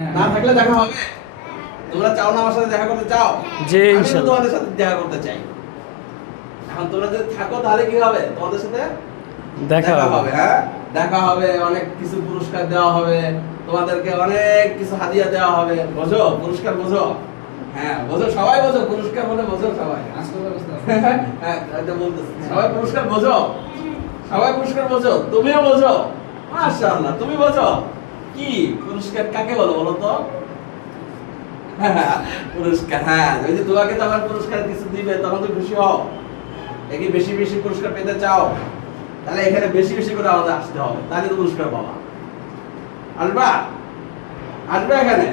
না থাকলে দেখা হবে। তোমরা চাও না আমার সাথে দেখা করতে চাও? জি আমি ইনশাআল্লাহ তোমাদের সাথে দেখা করতে চাই। এখন তোমরা যদি থাকো তাহলে কি হবে? তোমাদের সাথে দেখা হবে। হ্যাঁ, দেখা হবে, অনেক কিছু পুরস্কার দেওয়া হবে, তোমাদেরকে অনেক কিছু হাদিয়া দেওয়া হবে। বোঝো পুরস্কার? বোঝো? হ্যাঁ বোঝো, সবাই বোঝো পুরস্কার বলে, বোঝো সবাই? হ্যাঁ এটা বলতেছি, সবাই পুরস্কার বোঝো? সবাই পুরস্কার বোঝো? তুমিও বোঝো? মাশাআল্লাহ, তুমি বোঝো কি পুরস্কার কাকে বলো বলো তো? পুরস্কার, হ্যাঁ ওই যে তোমাকে তো আমার পুরস্কার কিছু দিবে, তখন তো খুশি হও। একই বেশি বেশি পুরস্কার পেতে চাও, তাহলে এখানে বেশি বেশি করে আমাদের আসতে হবে, তাহলে তো পুরস্কার পাবা। আসবা? আসবে এখানে?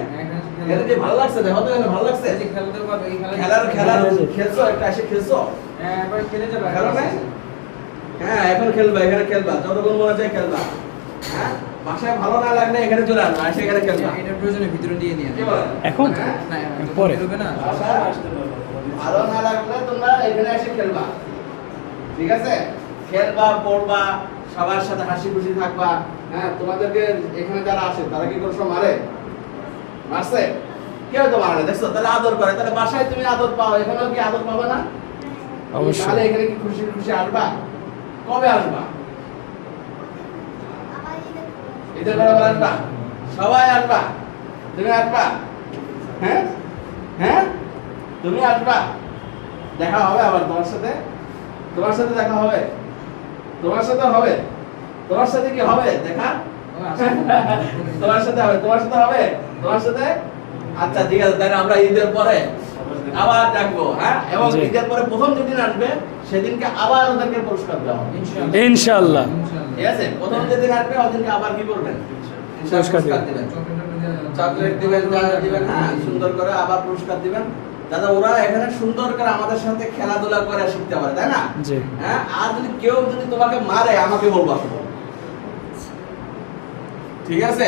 এটা কি ভালো লাগছে? দেখো তো এখানে ভালো লাগছে? খেলার খেলছো? একটা এসে খেলছো? খেলো না? হ্যাঁ এখন খেলবা, এখানে খেলবা, যতক্ষণ মনে চায় খেলবা। হ্যাঁ বাসায় ভালো না লাগলে এখানে চলে আসবা, এসে এখানে খেলবা। কি বলেন? এখন হ্যাঁ? পরে বাসায় ভালো না লাগলে তোমরা এখানে এসে খেলবা, ঠিক আছে? খেলবা, পড়বা, সবার সাথে হাসি খুশি থাকবা। হ্যাঁ তোমাদেরকে এখানে যারা আসে তারা কি কোনো সময় মারে? মারছে? কেউ তো মারে না, দেখছো? তাহলে আদর করে, তাহলে বাসায় তুমি আদর পাও, এখানেও কি আদর পাবে না? অবশ্যই। তাহলে এখানে কি খুশি খুশি আসবা? কবে আসবা? ঈদের বেলা আসবা? সবাই আসবা? তুমি আসবা? হ্যাঁ হ্যাঁ তুমি আসবা? দেখা হবে আবার তোমার সাথে? তোমার সাথে দেখা হবে? তোমার সাথে হবে? তোমার সাথে কি হবে দেখা? তোমার সাথে হবে? তোমার সাথে হবে? তোমার সাথে? আচ্ছা ঠিক আছে, তাহলে আমরা ঈদের পরে আবার ডাকবো। হ্যাঁ, এবং জি। ঈদের পরে প্রথম যেদিন আসবে সেদিনকে আবার ওদেরকে পুরস্কার দেওয়া হবে ইনশাআল্লাহ ঠিক আছে? প্রথম যেদিন আসবে ওদিনকে আবার কি করবেন? পুরস্কার দিবেন, চকলেট দিবেন, যা দিবেন, হ্যাঁ সুন্দর করে আবার পুরস্কার দিবেন, দাদা ওরা এখানে সুন্দর করে আমাদের সাথে খেলাধুলা করে শিখতে পারে, তাই না? জি হ্যাঁ, আর যদি কেউ যদি তোমাকে মারে আমাকে বলবা শুধু, ঠিক আছে?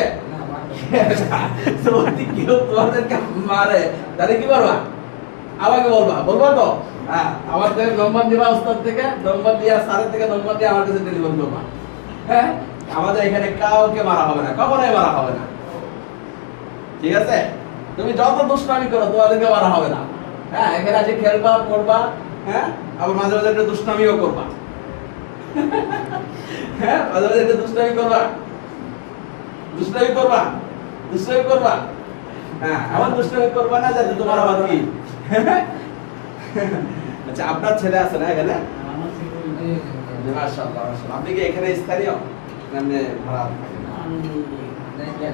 যদি কেউ তোমাদেরকে মারে তাহলে কি করবা? আমাকে বলবা, বলবা তো? হ্যাঁ, আমার থেকে নম্বর দিবা, ওস্তাদ থেকে নম্বর দিয়া, স্যারের থেকে নম্বর দিয়ে আমার কাছে টেলিফোন করবা। হ্যাঁ, আমাদের এখানে কাউকে মারা হবে না, কখনোই মারা হবে না, ঠিক আছে? তুমি যত দুষ্টামি করো তোমাদেরকে মারা হবে না। হ্যাঁ, এখানে এসে খেলবা, পড়বা, হ্যাঁ, আবার মাঝে মাঝে একটু দুষ্টামিও করবা। হ্যাঁ, মাঝে মাঝে একটু দুষ্টামি করবা, দুষ্টামি করবা, দুষ্টামি করবা। হ্যাঁ, আমার দুষ্টামি করবা না যাতে তোমার আবার কি। আচ্ছা আপনার ছেলে আছে না এখানে? মাশাআল্লাহ মাশাআল্লাহ। আপনি কি এখানে স্থানীয় না এমনি ভাড়া থাকেন?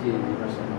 জি জি মাশাআল্লাহ।